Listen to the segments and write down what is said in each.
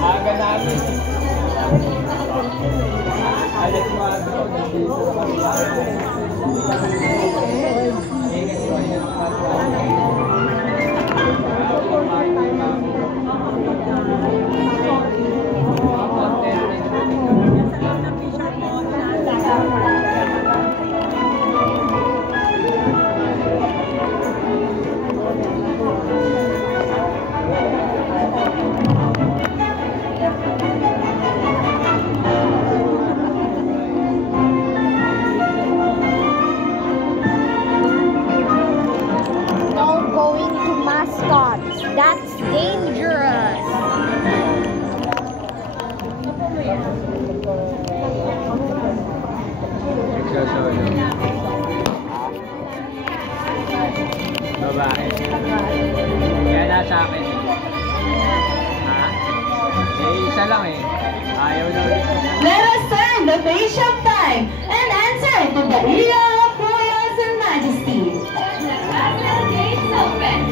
Aga namin. Alas mga doon. That's dangerous. Babae. Kaya nasa akin. Ha? Isa lang eh. Ayaw na ulit. Let us turn the face of time and enter to the era of royals and majesty.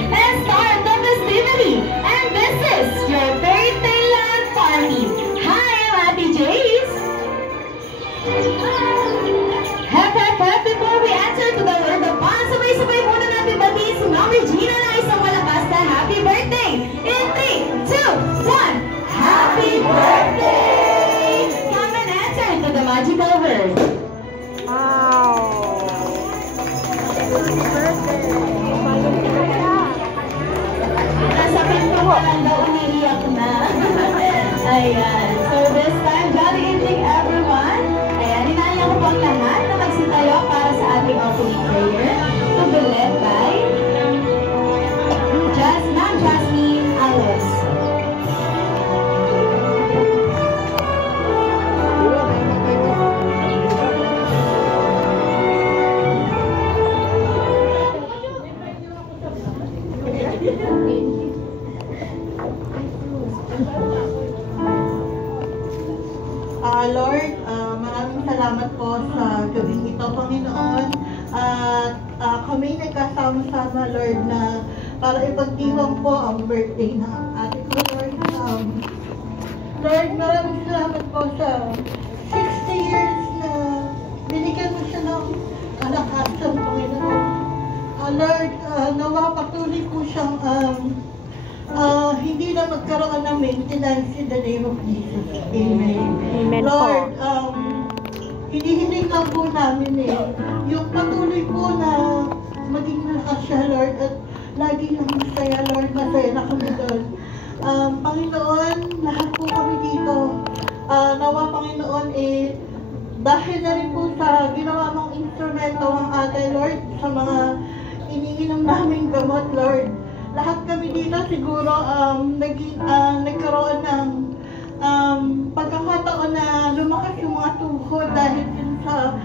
And start the festivity. And this is your fairy tale land party. Hi, I'm Ate Jace. Hep, hep, hep, before we enter to the world of fun, sabay-sabay muna natin batiin si Ma'am Regina na isang malakas na happy birthday. In 3, 2, 1, happy birthday! Come and enter to the magical world. Wow. Happy birthday. Nasa pinto ko lang daw umiiyak na. Ayan. So this time, jolly evening everyone. Ayan, inaalala ko po ang lahat na magsitayo para sa ating opening prayer to be led by Ma'am Jasmine Alos. Lord, maraming salamat po sa gabing ito, Panginoon. At kami nagkasama-sama, Lord, na para ipagdiwang po ang birthday na ate ko, Lord. Lord, maraming salamat po sa 60 years na binigyan mo siya ng kalakasan, Panginoon. Lord, nawa patuloy po siyang hindi na magkaroon ng maintenance in the name of Jesus. Amen. Amen. Lord, hinihiling lang po namin yung patuloy po na maging malakas siya, Lord, at lagi lang masaya, Lord, masaya na kami doon. Panginoon, lahat po kami dito, nawa Panginoon, dahil na rin po sa ginawa mong instrumento ang ate, Lord, sa mga iniinom naming gamot, Lord. Lahat kami dito siguro nagkaroon ng pagkakataon na lumakas yung mga tuhod dahil din sa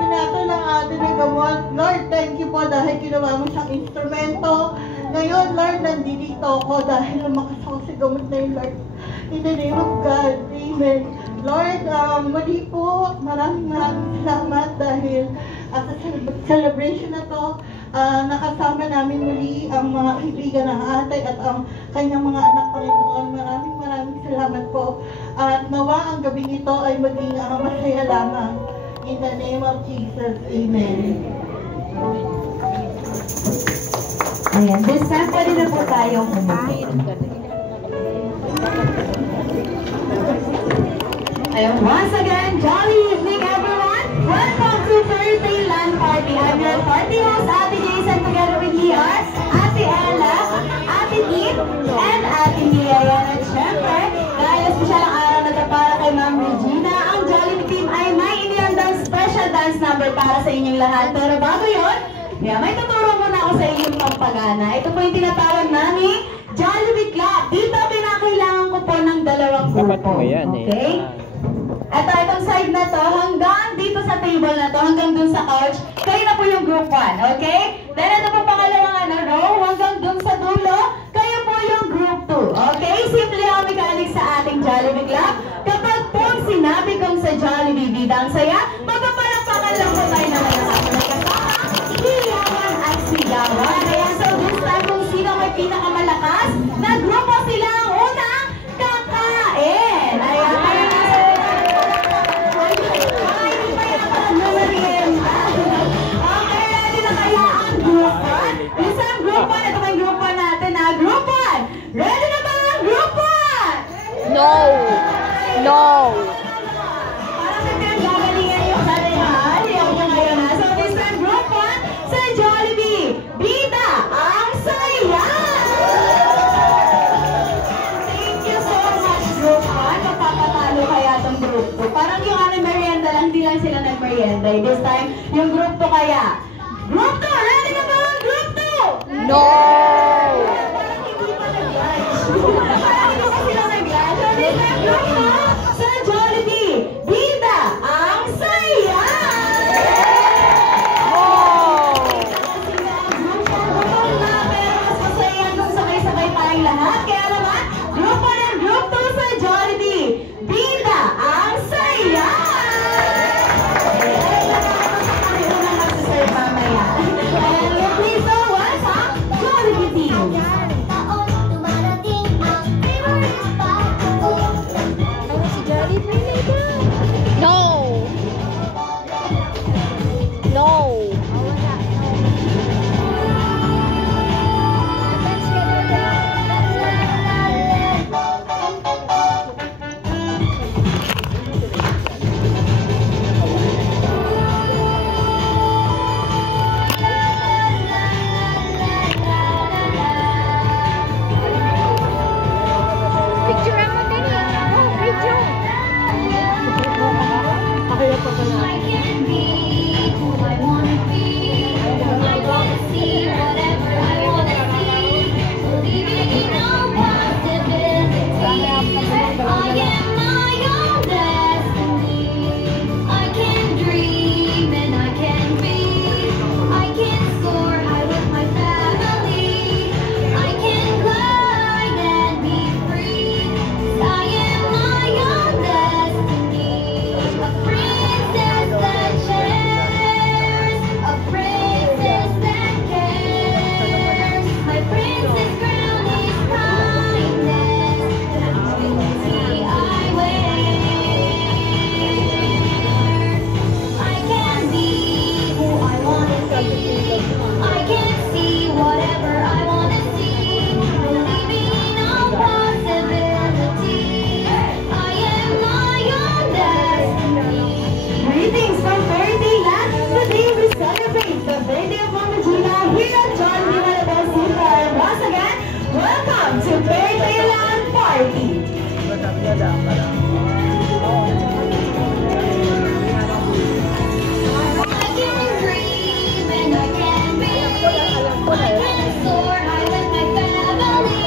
hinato ng atin na gamot. Lord, thank you po dahil ginawa mo siyang instrumento. Ngayon, Lord, nandito ako dahil lumakas ako sa gamot na yun, Lord. In the name of God, Amen. Lord, muli po, maraming salamat dahil sa celebration na to, nakasama namin muli ang mga kaibigan ng ate at ang kanyang mga anak, Panginoon. Maraming salamat po. At nawa ang gabing ito ay maging masaya lamang. In the name of Jesus, Amen. Ayan, this time pwede na po tayong umupo. Ayan, once again, jolly evening everyone! Welcome to Fairy Tale Land Party. I'm your party host, Ate Jason, together with ER, Ate Ella, Ate Deep, and Ate Mia. At syempre, dahil espesyal ang araw na ito para kay Ma'am Regina, ang Jollibee team ay may inihandang special dance number para sa inyong lahat. Pero bago yun, may tuturo muna ako sa inyong pampagana. Ito po yung tinatawag namin Jollibee Club. Dito pinakailangan ko po ng dalawang grupo. Okay? At itong side na to, hanggang dito sa table na to, hanggang dun sa couch, kayo na po yung group 1, okay? Then ito po pangalawang row, hanggang dun sa dulo, kayo po yung group 2, okay? Simple ang mechanics sa ating Jollibee Club. Kapag po sinabi kong sa Jollibee, bidang saya, magpapalakpakan lang po tayo na lahat. merienda. This time, yung group 2 kaya. Group 2, ready na ba? Group 2! No! Parang hindi pa nag-lunch. Parang hindi pa sila nag-lunch. So this time, group 2 sa Jollibee. Bida, ang saya! Lahat. Kaya naman, group 1 and group 2 sa Jollibee. Bida, ang saya! And please go once, ha? Jollibee team. No! No! Picture mo din eh. Oh, picture. I can be who I wanna be. I can see whatever I wanna see. Believing in all possibilities. I am my own destiny. I can dream and I can be. I can soar high with my family. I can glide and be free. I am my own destiny. A princess that shares, a princess that cares. My princess crown is kindness, dignity I wear. I can be who I wanna be. I can see whatever I wanna see. Believing in all possibilities. I am my own destiny. Greetings from Fairytale. Today we celebrate the birthday of Mama Gina here at John Vivanabel Center. And once again, welcome to Fairytale Party. I can dream and I can be. I can soar high with my family.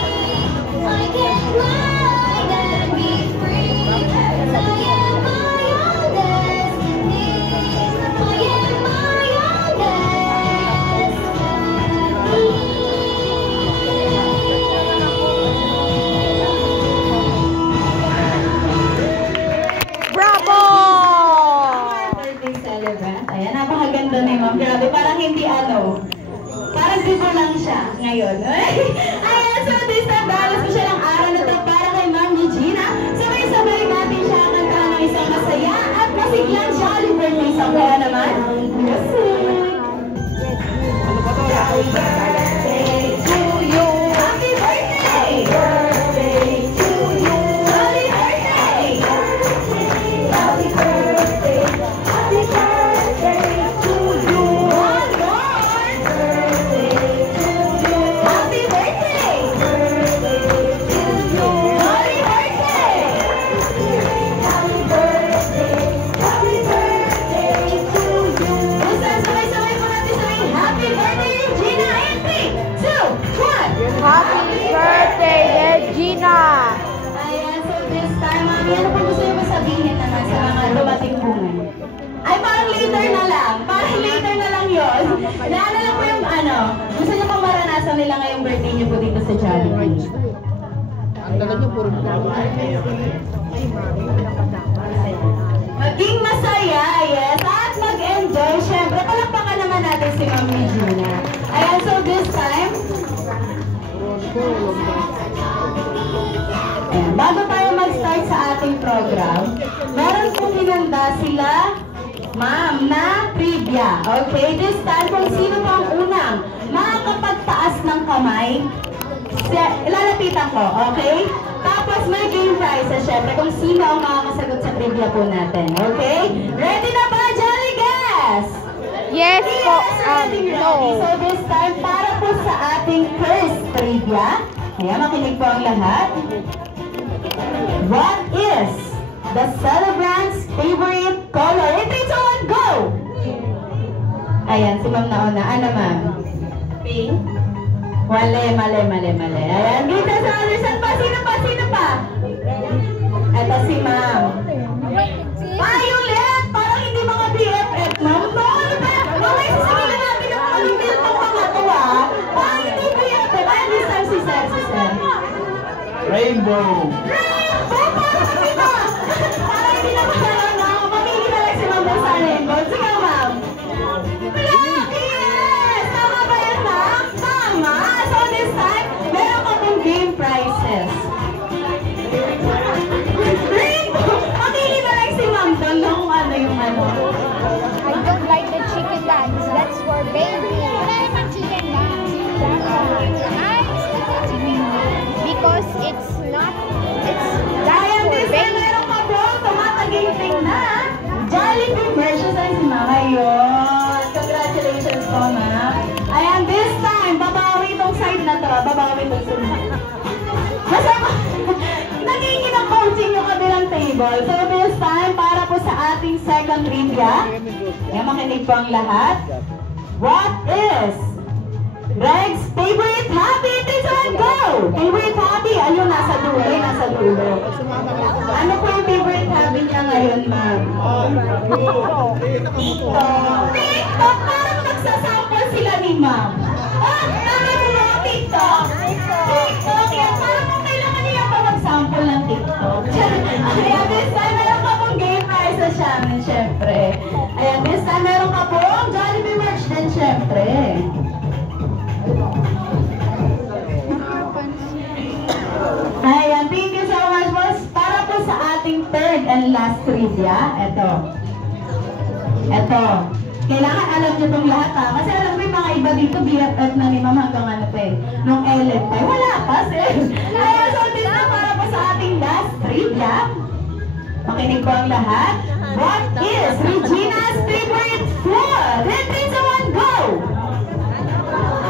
I can glide and be free. I am my own destiny. I am my own destiny. Bravo! Birthday celebrant. Ayan, napakaganda ni Ma'am. Grabe, parang hindi parang bibo lang siya ngayon. Ayan, so this time, balas ko siya ng araw na to para kay Ma'am Gina. Sabay-sabay natin siya kantahan ng isang masaya at masiglang jolly birthday song. Kaya naman, music! Happy birthday to you! Happy birthday! Birthday to you! Happy birthday! Happy birthday! Happy birthday to you! One more! Birthday to you! Happy birthday! Birthday to you! Happy birthday! Happy birthday! Happy birthday to you! Basta sabay-sabay po natin sabihin, Happy birthday, Gina! In 3, 2, 1! Happy birthday, Regina! Ayan, so this time, Mami, ano pong gusto niyo ba sabihin naman sa mga dumating bungan? Ay, parang later na lang. Parang later na lang yun. Naalala ko yung gusto niyo pang maranasan nila ngayong birthday niyo po dito sa Jollibee. Maging masaya, yes, at mag-enjoy. Siyempre, palakpakan naman natin si Mami Gina. Ayan, so this time, ayan, bago tayo mag-start sa ating program, meron pong hinanda sila, Ma'am, na trivia. Okay, this time, kung sino po ang unang makakapagtaas ng kamay, ilalapitan ko, okay? Tapos may game prizes, syempre, kung sino ang makakasagot sa trivia po natin, okay? Ready na ba, Jolly Guys? Yes po, Ready. no. So this time, para po sa ating first trivia, ayan, makinig po ang lahat. What is the celebrant's favorite color? In 3, 2, 1, go! ma'am nauna. Ano, ma'am? Pink? Mali. Ayan, dito sa other side pa. Sino pa? Ito si ma'am. Violet! Parang hindi mga BFF, ma'am. No, ano ba? Mamay, sasagilan natin ang palimil ng mga to, ah. Parang hindi BFF. Ay, this time si Sir. Rainbow. Parang hindi ba? Parang hindi na parang na. Mamili na lang si ma'am sa rainbow. Sige, ma'am. Yes! Tama ba yan, ma'am? Tama! So this time, meron ka pong game prizes. Rainbow! Mamili na lang si ma'am doon kung ano yung ano. I don't like the chicken dance. That's for baby. Wala naman chicken dance. Because it's Ayan, for this time, baby. meron ka po tumataginting na Jollibee versus ay si ma'am. Ayun. Congratulations po, ma'am. Ayan, this time, babawi itong side na to. Babawi itong side. Masama. Nagiging ang coaching yung kabilang table. So this time, para po sa ating second trivia. Ayan, makinig po ang lahat. What is Greg's favorite hobby? 3, 2, 1, go! Favorite hobby? Ayun, nasa dulo. Ano po yung favorite hobby niya ngayon, ma'am? TikTok! Parang nagsasample sila ni ma'am. Kami mo mga TikTok? TikTok! Yan, parang kung kailangan niya pa mag-sample ng TikTok. Ayan, this time, meron ka pong game prizes siya, syempre. Ayan, this time, meron ka pong Jollibee merch din, syempre. Ayan, thank you so much, boss. Para po sa ating third and last trivia, eto. Kailangan alam nyo itong lahat, ha? Kasi alam mo yung mga iba dito, BFF na ni ma'am hanggang ano pa eh. Nung LF pa, wala pa, sir. Ayan, so this na para po sa ating last trivia. Makinig po ang lahat. What is Regina's favorite food? 3, 2, 1, go!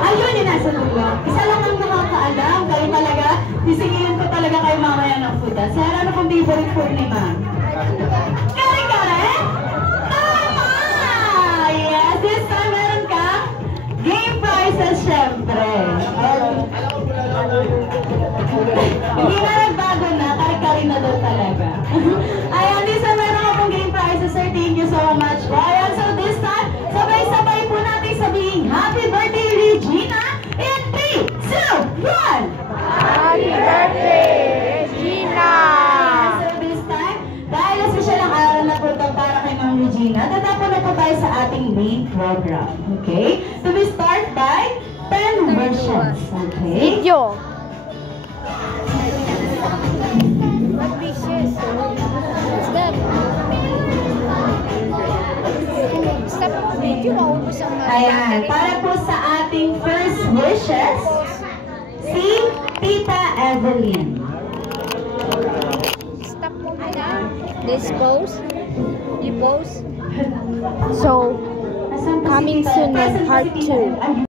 Ayun yung nasa dulo. Isa lang ang nakakaalam. Kayo talaga, sisingilin ko talaga kayo mamaya ng food. Sir, ano pong favorite food ni ma'am? Kare-kare? Tama! Yes, this time meron ka game prizes, syempre. Hindi na nagbago na, kare-kare na doon talaga. Ayan, this time meron ka pong game prizes, sir. Thank you so much. Ayan, so this time, sabay-sabay po natin sabihin, Happy birthday, Regina! In 3, 2, 1! Happy birthday, Regina! So this time, dahil espesyal ang araw na po ito para kay Ma'am Regina, tatapon na po tayo sa ating main program. Okay? So we start by 10 versions. Okay? Video. What wishes? What's that? Stop video. Maubos ang Ayan, para po sa ating first wishes, si Tita Evelyn. Stop mo muna. This pose. You pose. So, Asan po si coming Tita? soon on Present po part si Tita 2. Evelyn.